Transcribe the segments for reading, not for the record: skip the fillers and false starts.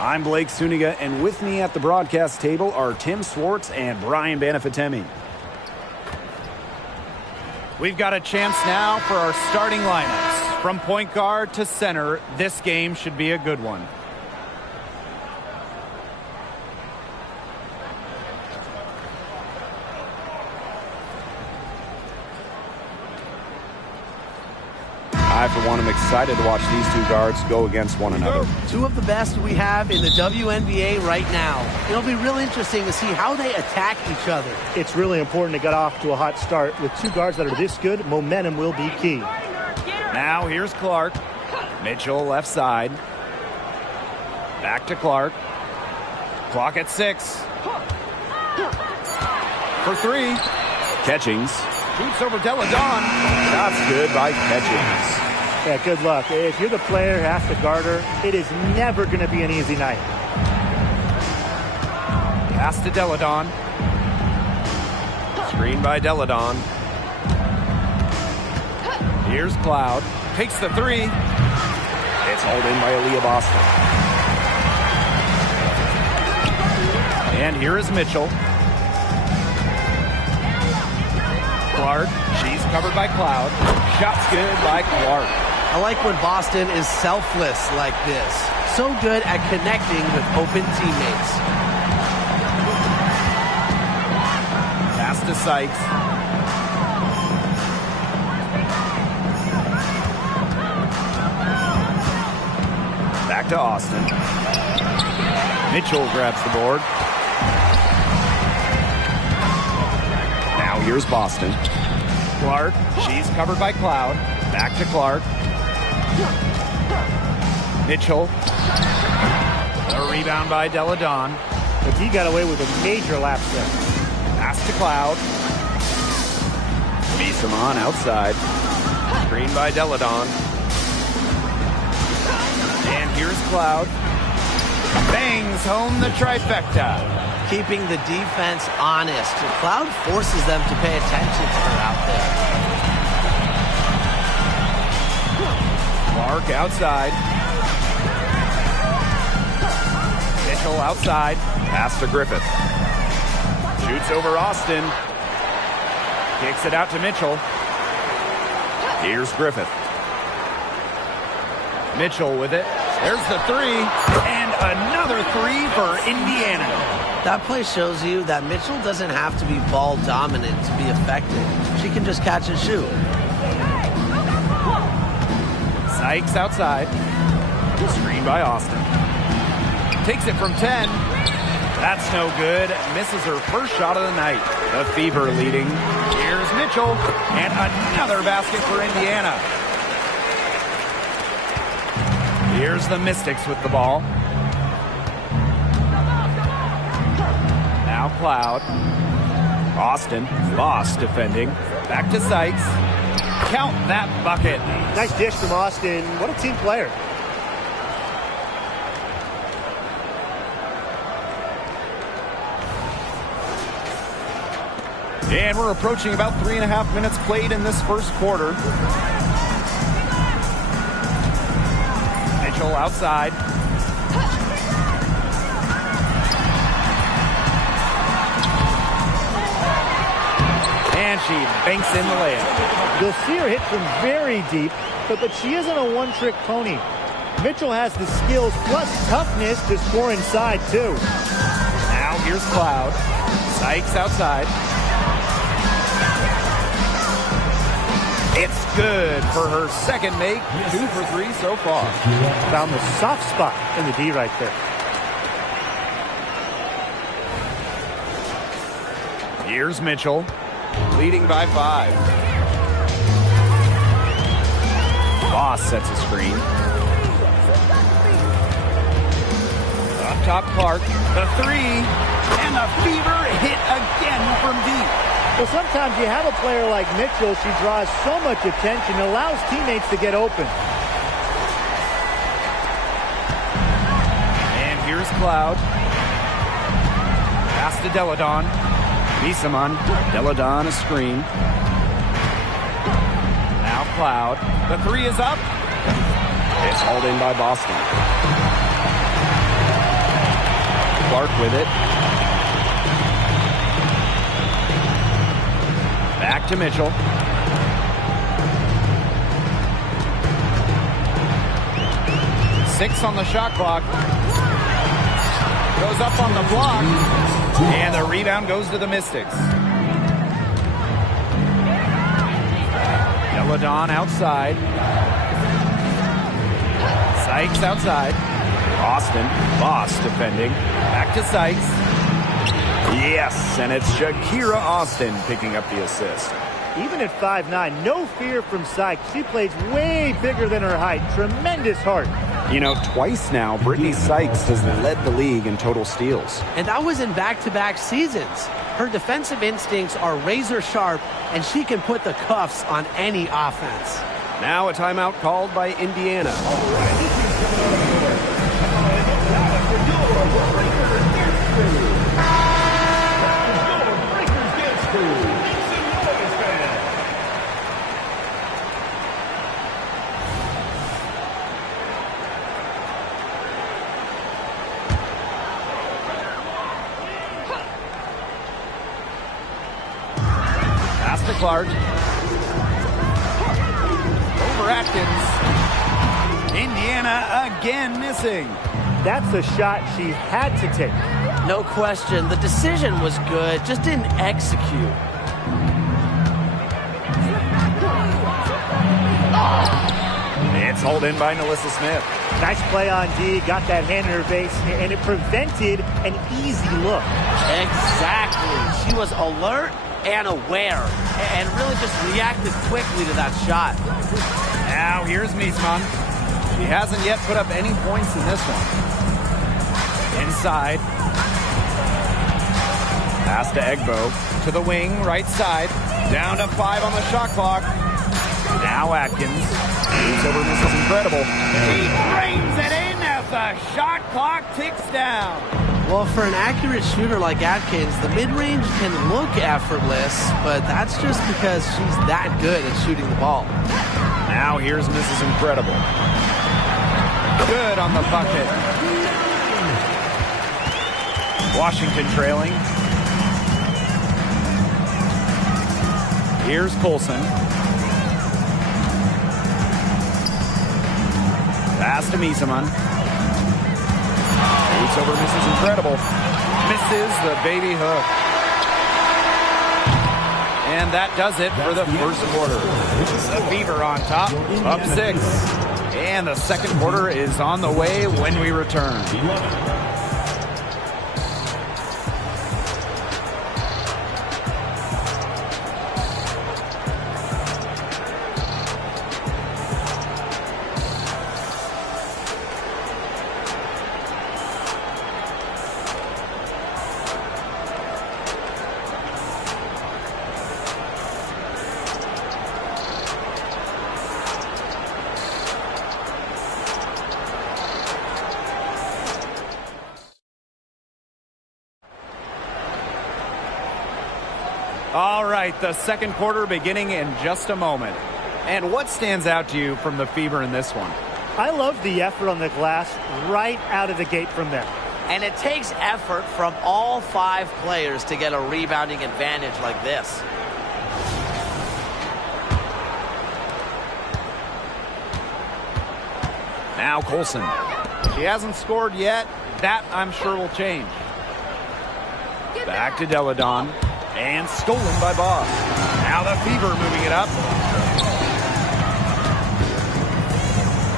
I'm Blake Suniga, and with me at the broadcast table are Tim Swartz and Brian Banafitemi. We've got a chance now for our starting lineups. From point guard to center, this game should be a good one. I, for one, am excited to watch these two guards go against one another. Two of the best we have in the WNBA right now. It'll be really interesting to see how they attack each other. It's really important to get off to a hot start. With two guards that are this good, momentum will be key. Now here's Clark. Mitchell left side. Back to Clark. Clock at 6. For 3. Catchings. Shoots over Deladon. Shots good by Catchings. Yeah, good luck. If you're the player who has to guard her, it is never going to be an easy night. Pass to Deladon. Screen by Deladon. Here's Cloud. Takes the 3. It's hauled in by Aaliyah Boston. And here is Mitchell. Clark. She's covered by Cloud. Shots good by Clark. I like when Boston is selfless like this. So good at connecting with open teammates. Pass to Sykes. Back to Austin. Mitchell grabs the board. Now here's Boston. Clark. She's covered by Cloud. Back to Clark. Mitchell. A rebound by Deladon. But he got away with a major lapse there. Pass to Cloud. Bissamon outside. Screen by Deladon. And here's Cloud. Bangs home the trifecta. Keeping the defense honest. Cloud forces them to pay attention to her out there. Clark outside. Mitchell outside. Pass to Griffith. Shoots over Austin. Kicks it out to Mitchell. Here's Griffith. Mitchell with it. There's the 3. And another 3 for Indiana. That play shows you that Mitchell doesn't have to be ball dominant to be effective. She can just catch and shoot. Sykes outside. Screen by Austin. Takes it from 10. That's no good. Misses her first shot of the night. The Fever leading. Here's Mitchell. And another basket for Indiana. Here's the Mystics with the ball. Now Cloud. Austin. Boss defending. Back to Sykes. Count that bucket. Nice dish from Austin. What a team player. And we're approaching about 3.5 minutes played in this first quarter. Mitchell outside. And she banks in the layup. You'll see her hit from very deep, but she isn't a one-trick pony. Mitchell has the skills plus toughness to score inside, too. Now here's Cloud. Sykes outside. It's good for her second make. 2 for 3 so far. Found the soft spot in the D right there. Here's Mitchell. Leading by 5. Boss sets a screen. Up top, Clark. The 3. And the Fever hit again from deep. Well, sometimes you have a player like Mitchell. She draws so much attention, allows teammates to get open. And here's Cloud. Pass to Deladon. Bissamon. Deladon a screen. Now Cloud. The 3 is up. It's hauled in by Boston. Clark with it. Back to Mitchell. Six on the shot clock. Goes up on the block. And the rebound goes to the Mystics. Deladon outside. Sykes outside. Austin, Boss defending. Back to Sykes. Yes, and it's Shakira Austin picking up the assist. Even at 5'9", no fear from Sykes. She plays way bigger than her height. Tremendous heart. You know, twice now, Brittany Sykes has led the league in total steals. And that was in back-to-back seasons. Her defensive instincts are razor sharp, and she can put the cuffs on any offense. Now a timeout called by Indiana. Pass to Clark. Over Atkins. Indiana again missing. That's a shot she had to take. No question. The decision was good, just didn't execute. It's hauled in by Nalissa Smith. Nice play on D, got that hand in her face, and it prevented an easy look. Exactly. She was alert and aware, and really just reacted quickly to that shot. Now here's Miesman. She hasn't yet put up any points in this one. Inside. Pass to Egbo. To the wing, right side. Down to 5 on the shot clock. Now Atkins. Moves over Mrs. Incredible. He brings it in as the shot clock ticks down. Well, for an accurate shooter like Atkins, the mid-range can look effortless, but that's just because she's that good at shooting the ball. Now here's Mrs. Incredible. Good on the bucket. Washington trailing. Here's Colson. Pass to Miesman. Shoots over Mrs. Incredible. Misses the baby hook. And that does it for the first quarter. The Fever on top, up 6. And the second quarter is on the way when we return. All right, the second quarter beginning in just a moment. And what stands out to you from the Fever in this one? I love the effort on the glass right out of the gate from them. And it takes effort from all 5 players to get a rebounding advantage like this. Now Colson. She hasn't scored yet. That, I'm sure, will change. Back to Deladon. And stolen by Bob. Now the Fever moving it up.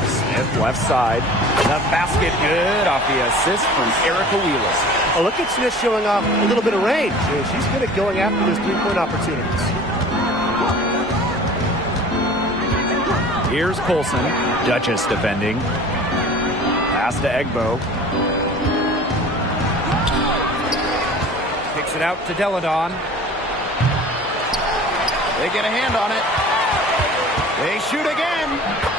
Smith left side. The basket good off the assist from Erica Wheeler. Oh, look at Smith showing off a little bit of range. She's good at going after those three-point opportunities. Here's Colson. Duchess defending. Pass to Egbo. Kicks it out to Deladon. They get a hand on it. They shoot again.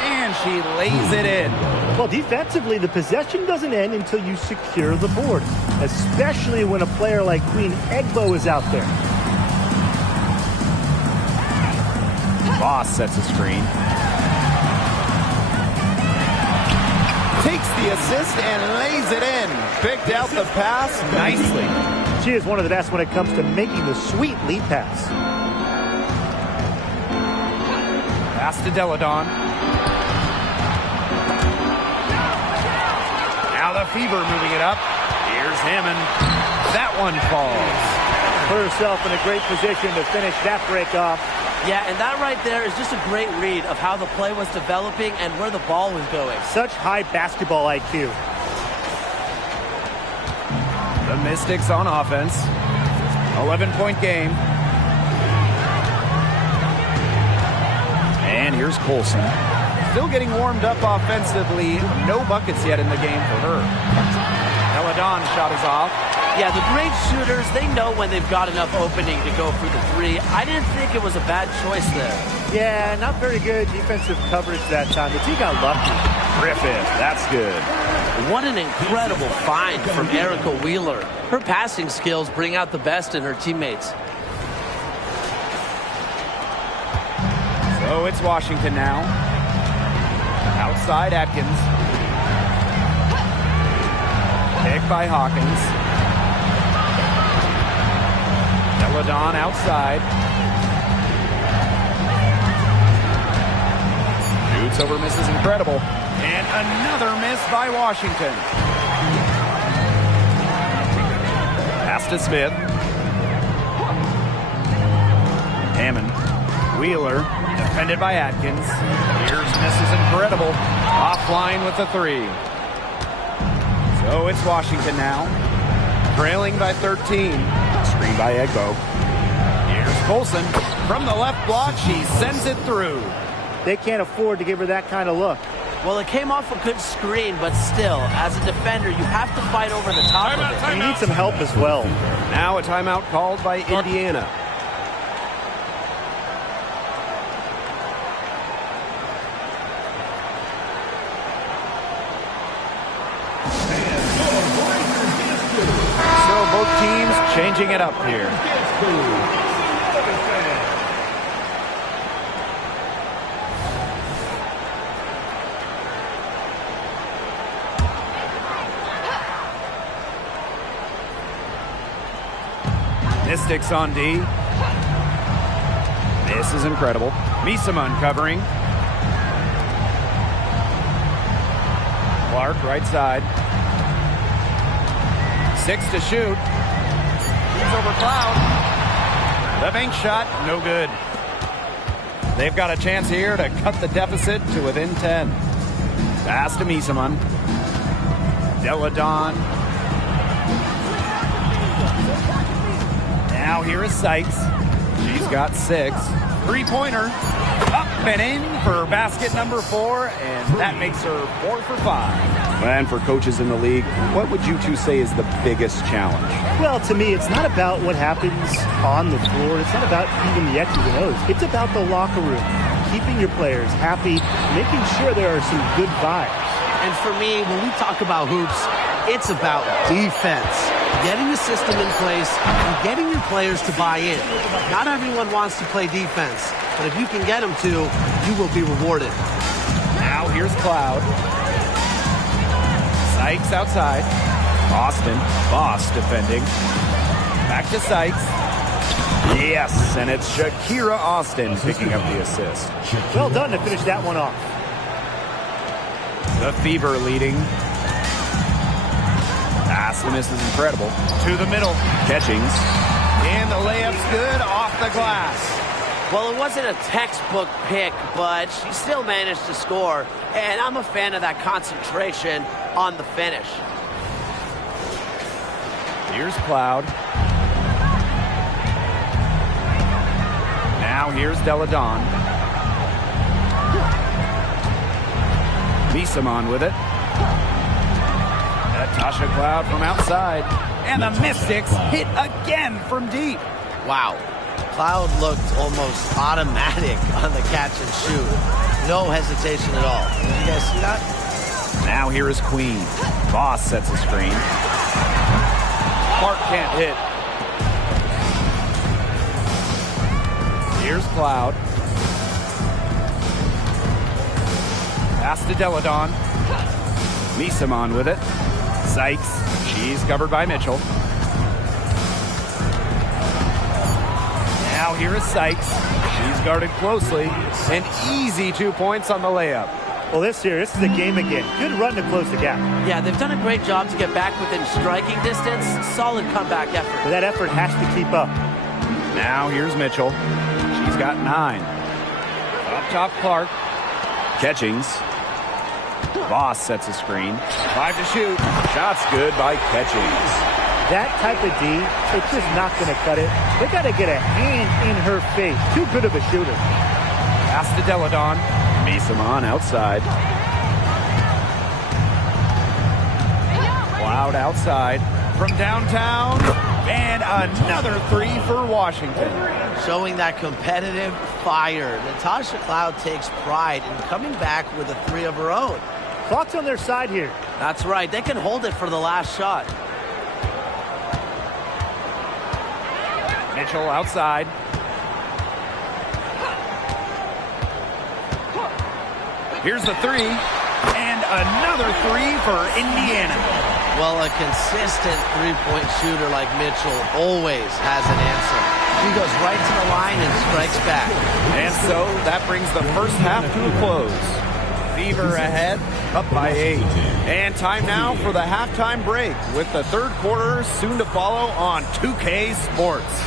And she lays it in. Well, defensively, the possession doesn't end until you secure the board, especially when a player like Queen Egbo is out there. Boss sets a screen. Takes the assist and lays it in. Picked out the pass nicely. She is one of the best when it comes to making the sweet lead pass. Pass to Deladon. Now the Fever moving it up. Here's Hammond. That one falls. Put herself in a great position to finish that break off. Yeah, and that right there is just a great read of how the play was developing and where the ball was going. Such high basketball IQ. The Mystics on offense. 11-point game. And here's Colson. Still getting warmed up offensively. No buckets yet in the game for her. Deladon shot is off. Yeah, the great shooters, they know when they've got enough opening to go for the three. I didn't think it was a bad choice there. Yeah, not very good defensive coverage that time. The team got lucky. Griffith, that's good. What an incredible find from Erica Wheeler. Her passing skills bring out the best in her teammates. So it's Washington now. Outside Atkins. Pick by Hawkins. Deladon outside. Shoots over, misses, incredible. And another miss by Washington. Pass to Smith. Hammond. Wheeler. Defended by Atkins. Here's misses, incredible. Offline with the three. So it's Washington now. Trailing by 13. Screen by Egbo. Here's Colson. From the left block, she sends it through. They can't afford to give her that kind of look. Well, it came off a good screen, but still, as a defender, you have to fight over the top of it. You need some help as well. Now a timeout called by Indiana. So both teams changing it up here. Mystics on D. This is incredible. Misama covering. Clark, right side. 6 to shoot. He's over Cloud. The bank shot, no good. They've got a chance here to cut the deficit to within 10. Pass to Misama. Deladon. Now here is Sykes. She's got 6. Three-pointer. Up and in for basket number 4, and that makes her 4 for 5. And for coaches in the league, what would you two say is the biggest challenge? Well, to me, it's not about what happens on the floor. It's not about even the X's and O's. It's about the locker room, keeping your players happy, making sure there are some good vibes. And for me, when we talk about hoops, it's about defense. Getting the system in place and getting your players to buy in. Not everyone wants to play defense, but if you can get them to, you will be rewarded. Now here's Cloud. Sykes outside. Austin. Boss defending. Back to Sykes. Yes, and it's Shakira Austin picking up the assist. Well done to finish that one off. The Fever leading. Pass, the miss is incredible. To the middle. Catchings. And the layup's good off the glass. Well, it wasn't a textbook pick, but she still managed to score. And I'm a fan of that concentration on the finish. Here's Cloud. Now here's Deladon. Misama with it. Natasha Cloud from outside. And the Mystics hit again from deep. Wow. Cloud looked almost automatic on the catch and shoot. No hesitation at all. Did you guys see that? Now here is Queen. Boss sets a screen. Clark can't hit. Here's Cloud. Pass to Deladon. Misamon with it. Sykes. She's covered by Mitchell. Now here is Sykes. She's guarded closely. An easy 2 points on the layup. Well, this is the game again. Good run to close the gap. Yeah, they've done a great job to get back within striking distance. Solid comeback effort. But that effort has to keep up. Now here's Mitchell. She's got 9. Up top, Clark. Catchings. Voss sets a screen. 5 to shoot. Shot's good by Catchings. That type of D, it's just not going to cut it. They got to get a hand in her face. Too good of a shooter. Pass to Deladon. Misamon outside. Cloud outside. From downtown. And another 3 for Washington. Showing that competitive fire. Natasha Cloud takes pride in coming back with a 3 of her own. Clock's on their side here. That's right. They can hold it for the last shot. Mitchell outside. Here's the 3. And another 3 for Indiana. Well, a consistent three-point shooter like Mitchell always has an answer. She goes right to the line and strikes back. And so that brings the first half to a close. Fever ahead, up by 8. And time now for the halftime break with the third quarter soon to follow on 2K Sports.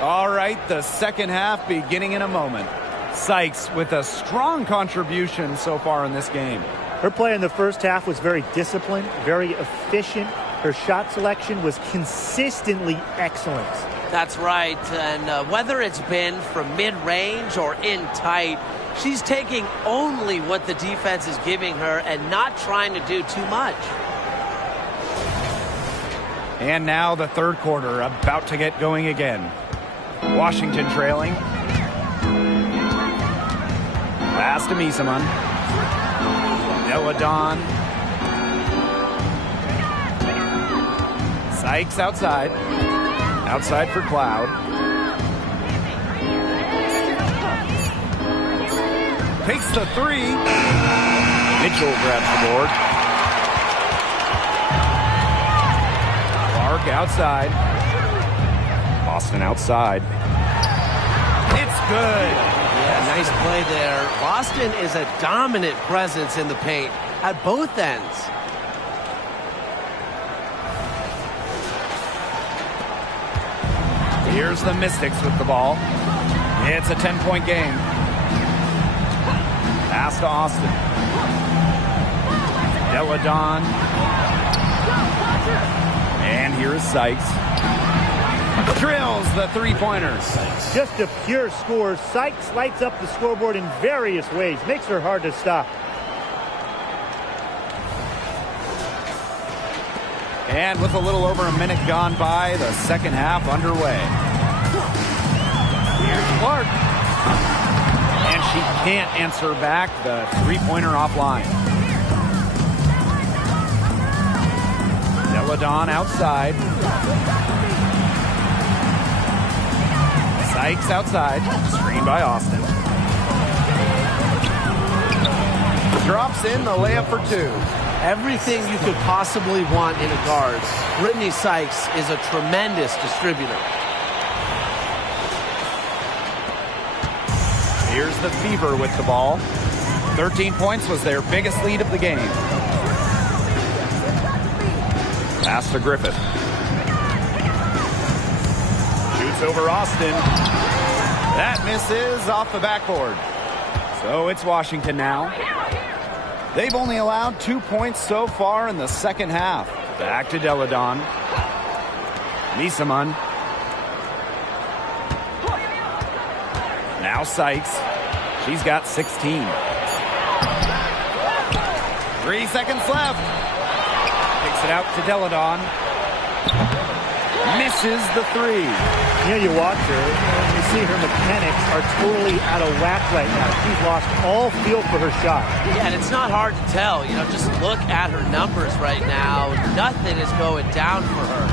All right, the second half beginning in a moment. Sykes with a strong contribution so far in this game. Her play in the first half was very disciplined, very efficient. Her shot selection was consistently excellent. That's right, and whether it's been from mid-range or in tight, she's taking only what the defense is giving her and not trying to do too much. And now the third quarter about to get going again. Washington trailing. Pass to Misamon. Deladon. Sykes outside. Outside for Cloud. Takes the 3. Mitchell grabs the board. Clark outside. Boston outside. It's good. Yeah, nice play there. Boston is a dominant presence in the paint at both ends. Here's the Mystics with the ball. It's a 10-point game. Pass to Austin. Deladon. And here is Sykes. Drills the three-pointers. Just a pure score. Sykes lights up the scoreboard in various ways. Makes her hard to stop. And with a little over a minute gone by, the second half underway. Here's Clark. And she can't answer back the three-pointer offline. Deladon outside. Sykes outside. Screen by Austin. Drops in the layup for 2. Everything you could possibly want in a guard. Brittany Sykes is a tremendous distributor. Here's the Fever with the ball. 13 points was their biggest lead of the game. Pass to Griffith. Shoots over Austin. That misses off the backboard. So it's Washington now. They've only allowed 2 points so far in the second half. Back to Deladon. Nisaman. Now Sykes. She's got 16. 3 seconds left. Kicks it out to Deladon. Misses the three. You know, you watch her, and you see her mechanics are totally out of whack right now. She's lost all feel for her shot. Yeah, and it's not hard to tell. You know, just look at her numbers right now. Nothing is going down for her.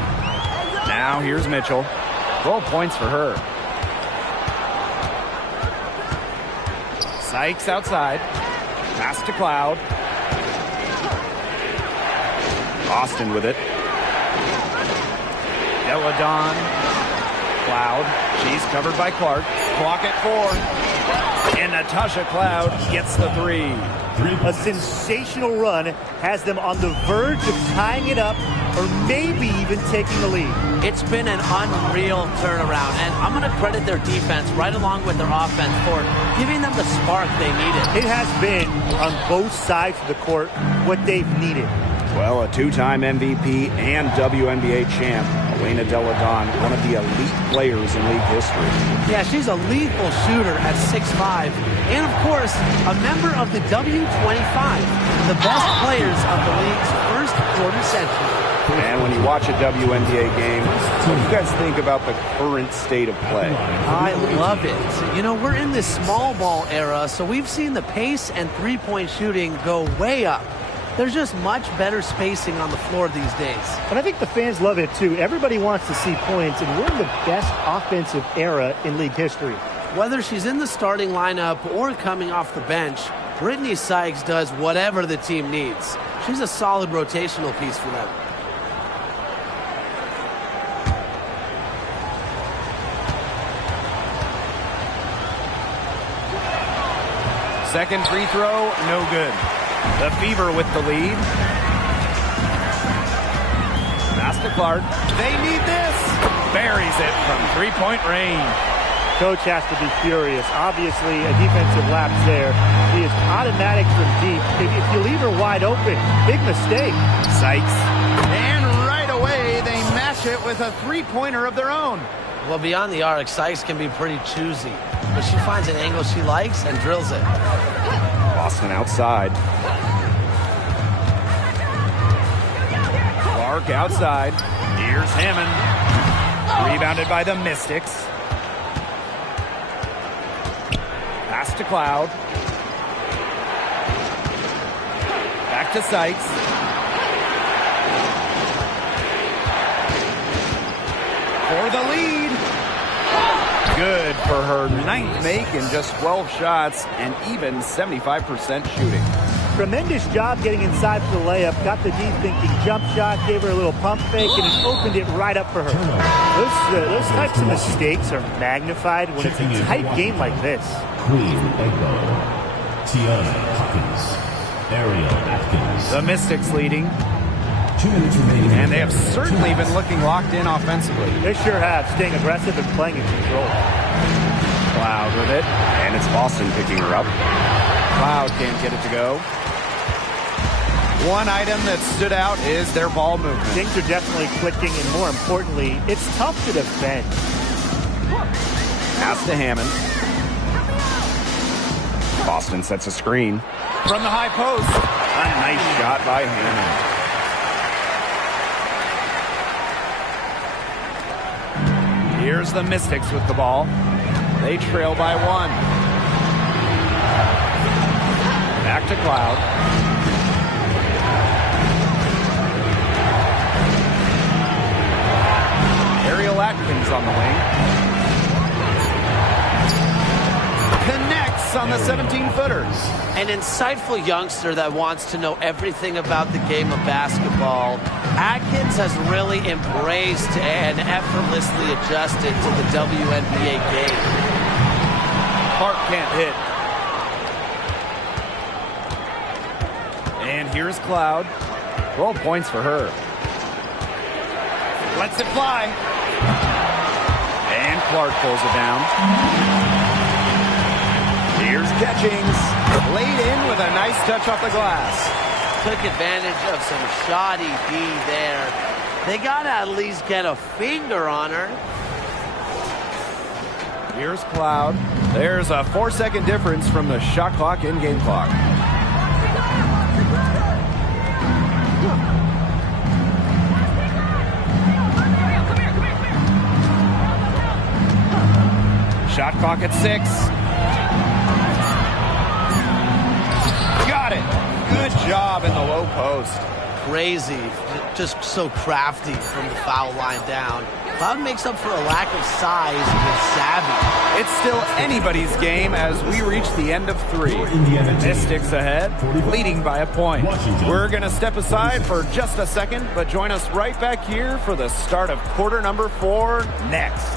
Now here's Mitchell. 12 points for her. Sykes outside. Pass to Cloud. Austin with it. Deladon. Cloud. She's covered by Clark. Clock at 4. And Natasha Cloud gets the three. A sensational run has them on the verge of tying it up or maybe even taking the lead. It's been an unreal turnaround, and I'm going to credit their defense right along with their offense for giving them the spark they needed. It has been, on both sides of the court, what they've needed. Well, a two-time MVP and WNBA champ, Elena Deladon, one of the elite players in league history. Yeah, she's a lethal shooter at 6'5", and of course, a member of the W25, the best players of the league's first quarter century. And when you watch a WNBA game, what do you guys think about the current state of play? I love it. You know, we're in this small ball era, so we've seen the pace and three-point shooting go way up. There's just much better spacing on the floor these days. And I think the fans love it, too. Everybody wants to see points, and we're in the best offensive era in league history. Whether she's in the starting lineup or coming off the bench, Brittany Sykes does whatever the team needs. She's a solid rotational piece for them. Second free throw, no good. The Fever with the lead. Pass to Clark. They need this. Buries it from three-point range. Coach has to be furious. Obviously, a defensive lapse there. He is automatic from deep. If you leave her wide open, big mistake. Sykes. And right away, they match it with a three-pointer of their own. Well, beyond the arc, Sykes can be pretty choosy, but she finds an angle she likes and drills it. Boston outside. Clark outside. Here's Hammond. Rebounded by the Mystics. Pass to Cloud. Back to Sykes. For the lead. Good for her ninth make in just 12 shots and even 75% shooting. Tremendous job getting inside for the layup. Got the deep thinking jump shot, gave her a little pump fake, and it opened it right up for her. Those types of mistakes are magnified when it's a tight game like this. Queen Egbo, Tiana Hawkins, Ariel Atkins. The Mystics leading. 2 minutes remaining. And they have certainly been looking locked in offensively. They sure have, staying aggressive and playing in control. Cloud with it. And it's Boston picking her up. Cloud can't get it to go. One item that stood out is their ball movement. Things are definitely clicking, and more importantly, it's tough to defend. Pass to Hammond. Boston sets a screen. From the high post. A nice shot by Hammond. Here's the Mystics with the ball. They trail by 1. Back to Cloud. Ariel Atkins on the wing. Connects on the 17-footer. An insightful youngster that wants to know everything about the game of basketball. Atkins has really embraced and effortlessly adjusted to the WNBA game. Clark can't hit. And here's Cloud. 12 points for her. Lets it fly. And Clark pulls it down. Here's Catchings. Laid in with a nice touch off the glass. Took advantage of some shoddy D there. They got to at least get a finger on her. Here's Cloud. There's a 4-second difference from the shot clock and game clock. Shot clock at 6. Got it. Good job in the low post. Crazy. Just so crafty from the foul line down. Cloud makes up for a lack of size with savvy. It's still anybody's game as we reach the end of 3. Mystics ahead, leading by a point. We're going to step aside for just a second, but join us right back here for the start of quarter number 4 next.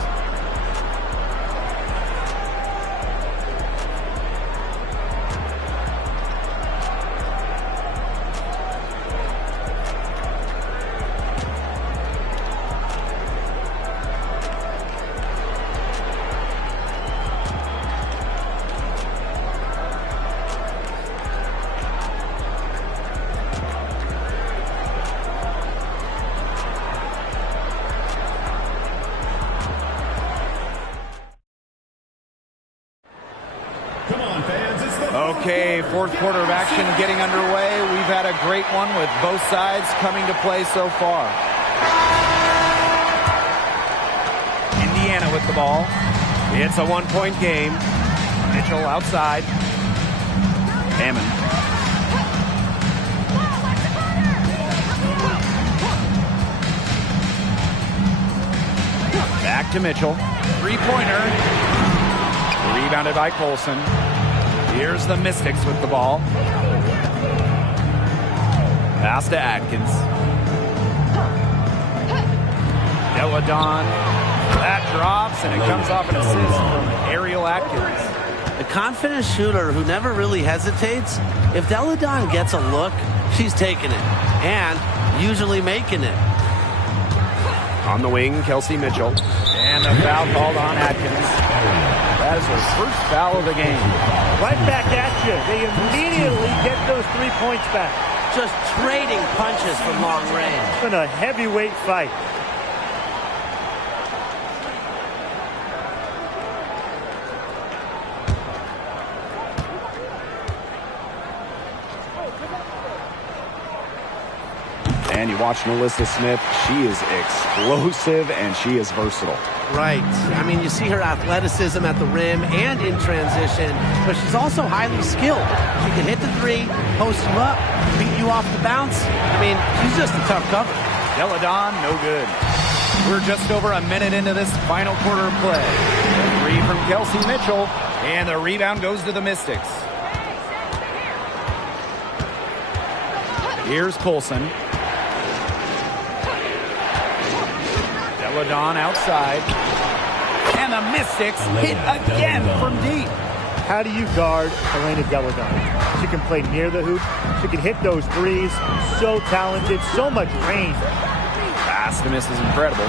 Okay, fourth quarter of action getting underway. We've had a great one with both sides coming to play so far. Indiana with the ball. It's a 1-point game. Mitchell outside. Hammond. Back to Mitchell. Three-pointer. Rebounded by Colson. Here's the Mystics with the ball. Pass to Atkins. Deladon. That drops, and it comes off an assist from Ariel Atkins. A confident shooter who never really hesitates. If Deladon gets a look, she's taking it. And usually making it. On the wing, Kelsey Mitchell. And a foul called on Atkins. That is her first foul of the game. Right back at you. They immediately get those 3 points back. Just trading punches from long range. It's been a heavyweight fight. And you watch Melissa Smith. She is explosive and she is versatile. Right. I mean, you see her athleticism at the rim and in transition, but she's also highly skilled. She can hit the three, post you up, beat you off the bounce. I mean, she's just a tough cover. Deladon, no good. We're just over a minute into this final quarter of play. A three from Kelsey Mitchell, and the rebound goes to the Mystics. Here's Colson. Deladon outside. And the Mystics hit again from deep. How do you guard Elena Deladon? She can play near the hoop. She can hit those threes. So talented, so much range. Pass to miss is incredible.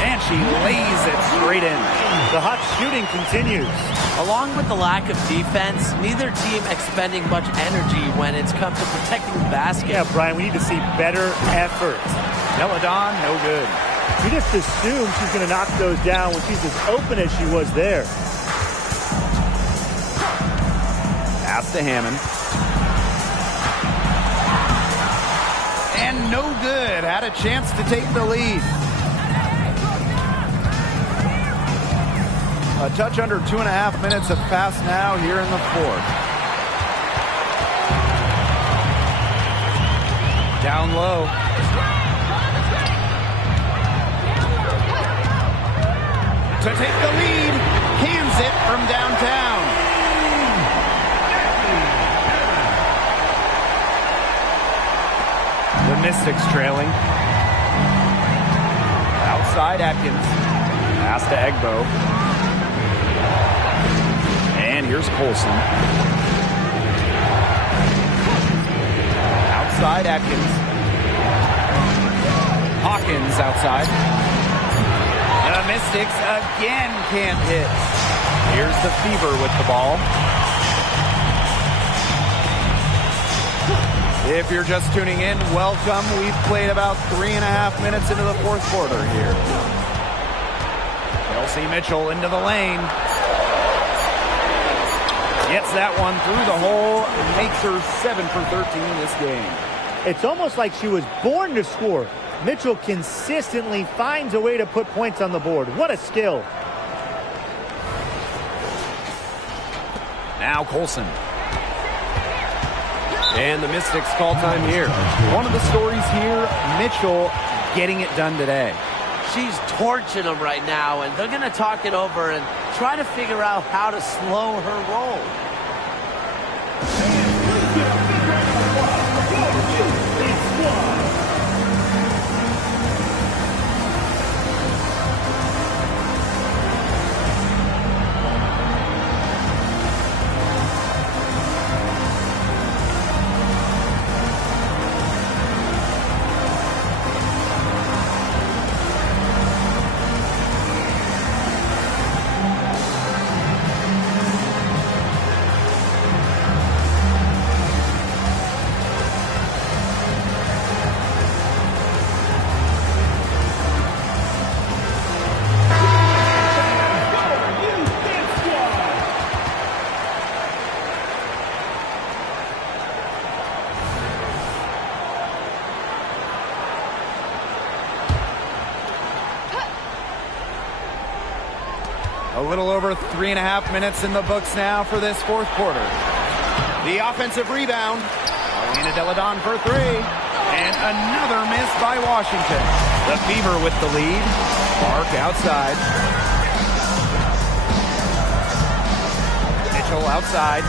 And she lays it straight in. The hot shooting continues. Along with the lack of defense, neither team expending much energy when it's come to protecting the basket. Yeah, Brian, we need to see better effort. Deladon, no good. You just assume she's going to knock those down when she's as open as she was there. Pass to Hammond. And no good. Had a chance to take the lead. A touch under 2.5 minutes have passed now here in the fourth. Down low. To take the lead, cans it from downtown. The Mystics trailing. Outside Atkins. Pass to Egbo. And here's Colson. side, Atkins. Hawkins outside. The Mystics again can't hit. Here's the Fever with the ball. If you're just tuning in, welcome. We've played about 3.5 minutes into the fourth quarter here. Kelsey Mitchell into the lane. Gets that one through the hole. Makes her 7 for 13 in this game. It's almost like she was born to score. Mitchell consistently finds a way to put points on the board. What a skill. Now Colson. And the Mystics call time here. One of the stories here, Mitchell getting it done today. She's torching them right now, and they're going to talk it over and try to figure out how to slow her roll. A little over 3.5 minutes in the books now for this fourth quarter. The offensive rebound. Alina Deladon for three. And another miss by Washington. The Fever with the lead. Clark outside. Mitchell outside.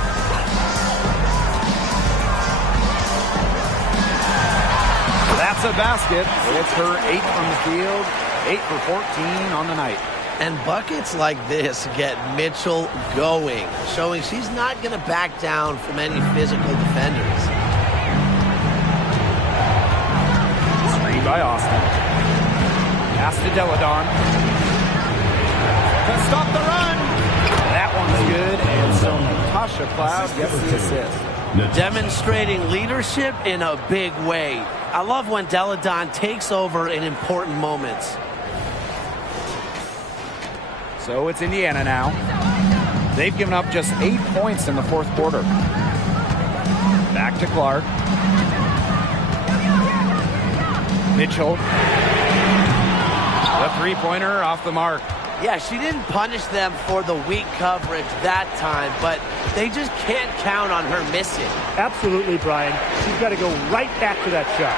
That's a basket. It's her 8 from the field. 8 for 14 on the night. And buckets like this get Mitchell going, showing she's not going to back down from any physical defenders. Screen by Austin. Pass to Deladon. To stop the run. That one's good. And so Natasha Cloud gets the assist. Demonstrating leadership in a big way. I love when Deladon takes over in important moments. So it's Indiana now. They've given up just 8 points in the fourth quarter. Back to Clark. Mitchell. The three-pointer off the mark. Yeah, she didn't punish them for the weak coverage that time, but they just can't count on her missing. Absolutely, Brian. She's got to go right back to that shot.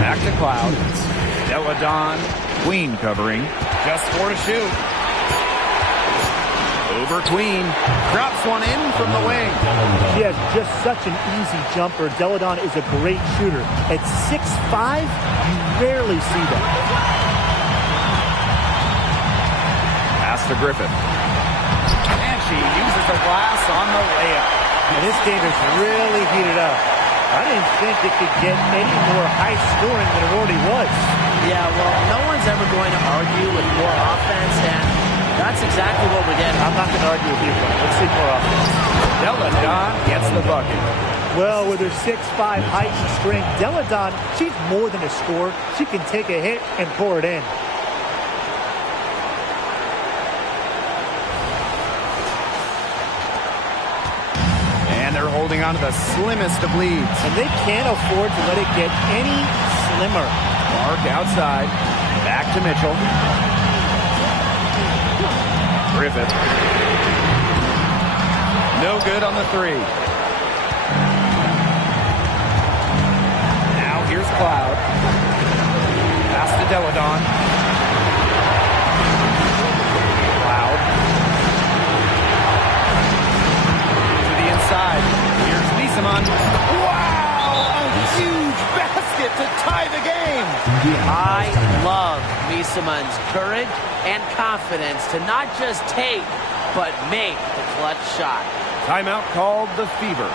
Back to Cloud. Deladon. Queen covering. Just 4 to shoot. Over Queen. Drops one in from the wing. She has just such an easy jumper. Deladon is a great shooter. At 6'5", you rarely see that. Pass to Griffith. And she uses the glass on the layup. And this game is really heated up. I didn't think it could get any more high scoring than it already was. Yeah, well, no one's ever going to argue with more offense, and that's exactly what we're getting. I'm not going to argue with you, Brian. Let's see more offense. Deladon gets the bucket. Well, with her 6'5" height and strength, Deladon, she's more than a scorer. She can take a hit and pour it in. And they're holding on to the slimmest of leads. And they can't afford to let it get any slimmer. Clark outside. Back to Mitchell. Griffith. No good on the three. Now here's Cloud. Pass to Deladon. Cloud. To the inside. Here's Niesemann. Wow! A huge basket to tie the game. I love Niesemann's courage and confidence to not just take, but make the clutch shot. Timeout called the Fever.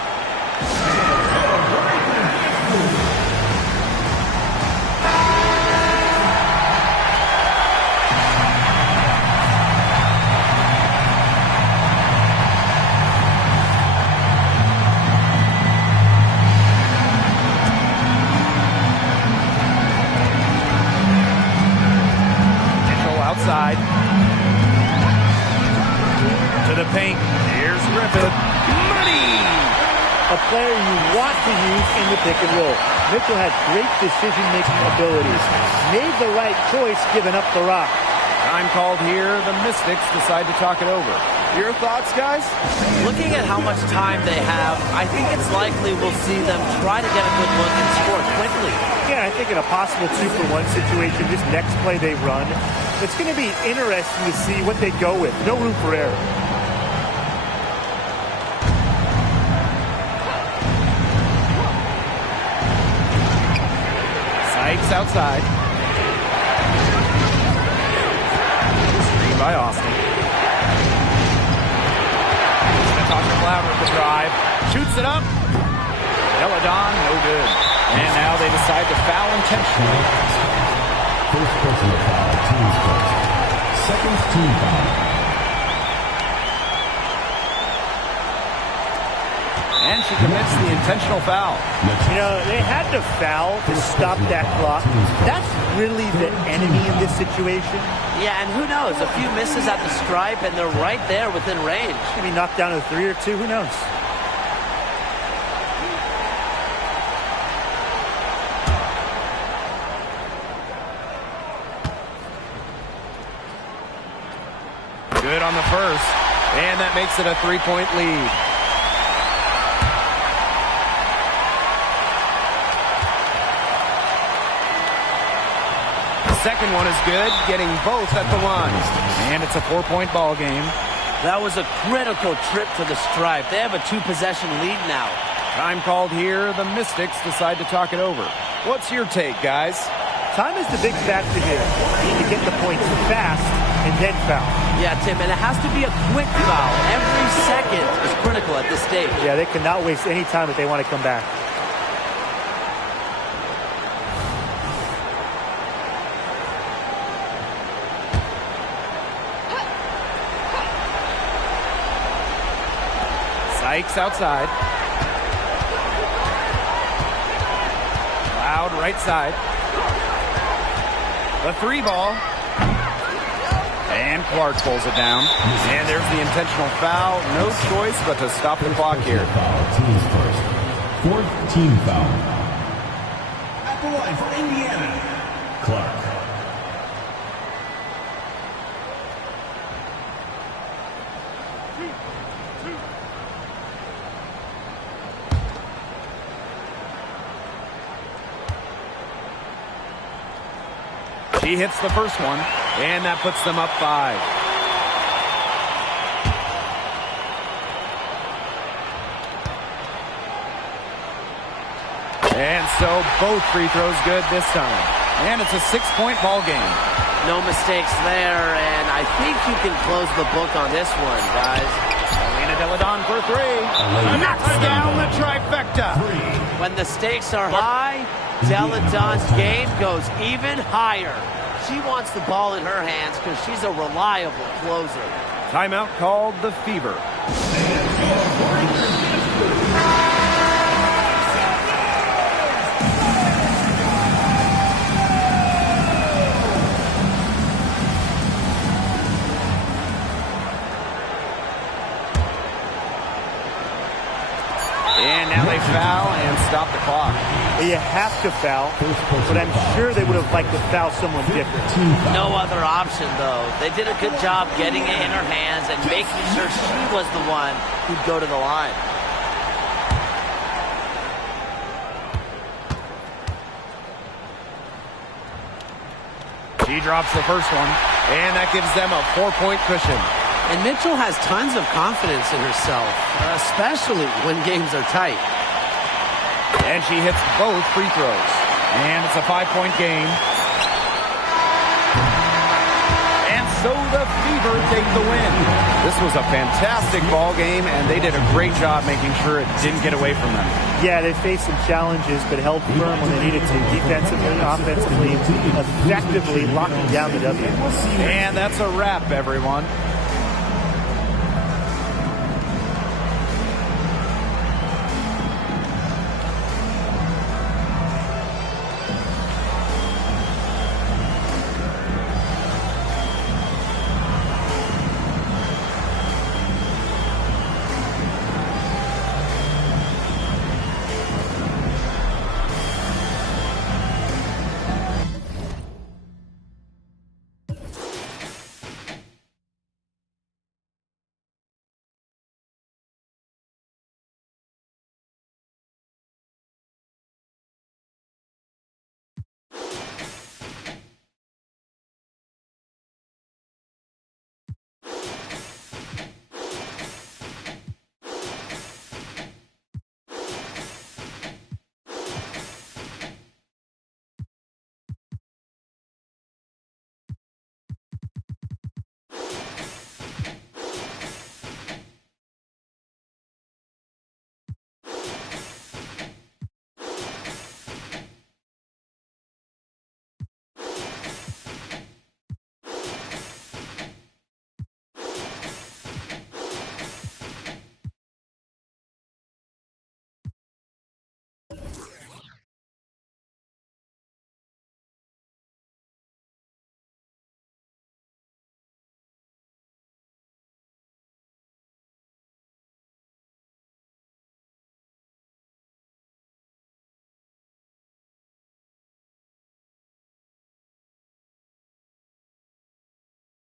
Here's Griffith. Money! A player you want to use in the pick and roll. Mitchell had great decision-making abilities. Made the right choice giving up the rock. Time called here. The Mystics decide to talk it over. Your thoughts, guys? Looking at how much time they have, I think it's likely we'll see them try to get a good look and score quickly. Yeah, I think in a possible 2-for-1 situation, this next play they run, it's going to be interesting to see what they go with. No room for error. Sykes outside. Screen by Austin. Talking loud with the drive. Shoots it up. Deladon, no good. And now they decide to foul intentionally. First personal foul, team's first. Second team foul. And she commits the intentional foul. You know, they had to foul to stop that clock. That's really the enemy in this situation. Yeah, and who knows? A few misses at the stripe, and they're right there within range. Maybe knocked down to 3 or 2. Who knows? Good on the first. And that makes it a 3-point lead. Second one is good, getting both at the line. And it's a 4-point ball game. That was a critical trip to the stripe. They have a 2-possession lead now. Time called here. The Mystics decide to talk it over. What's your take, guys? Time is the big factor here. You need to get the points fast and then foul. Yeah, Tim, and it has to be a quick foul. Every second is critical at this stage. Yeah, they cannot waste any time if they want to come back. Sykes outside. Loud right side. The 3 ball. And Clark pulls it down. And there's the intentional foul. No choice but to stop the clock here. Foul, team's first. Fourth team foul. At the line for Indiana, Clark. She hits the first one, and that puts them up 5. And so both free throws good this time. And it's a 6-point ball game. No mistakes there, and I think you can close the book on this one, guys. Deladon for 3. Knocks down the trifecta. When the stakes are high, Deladon's game goes even higher. She wants the ball in her hands because she's a reliable closer. Timeout called the Fever. And now they foul and stop the clock. You have to foul, but I'm sure they would have liked to foul someone different. No other option, though. They did a good job getting it in her hands and making sure she was the one who'd go to the line. She drops the first one, and that gives them a 4-point cushion. And Mitchell has tons of confidence in herself, especially when games are tight. And she hits both free throws. And it's a 5-point game. And so the Fever take the win. This was a fantastic ball game, and they did a great job making sure it didn't get away from them. Yeah, they faced some challenges, but held firm when they needed to. Defensively, offensively, effectively locking down the W. And that's a wrap, everyone.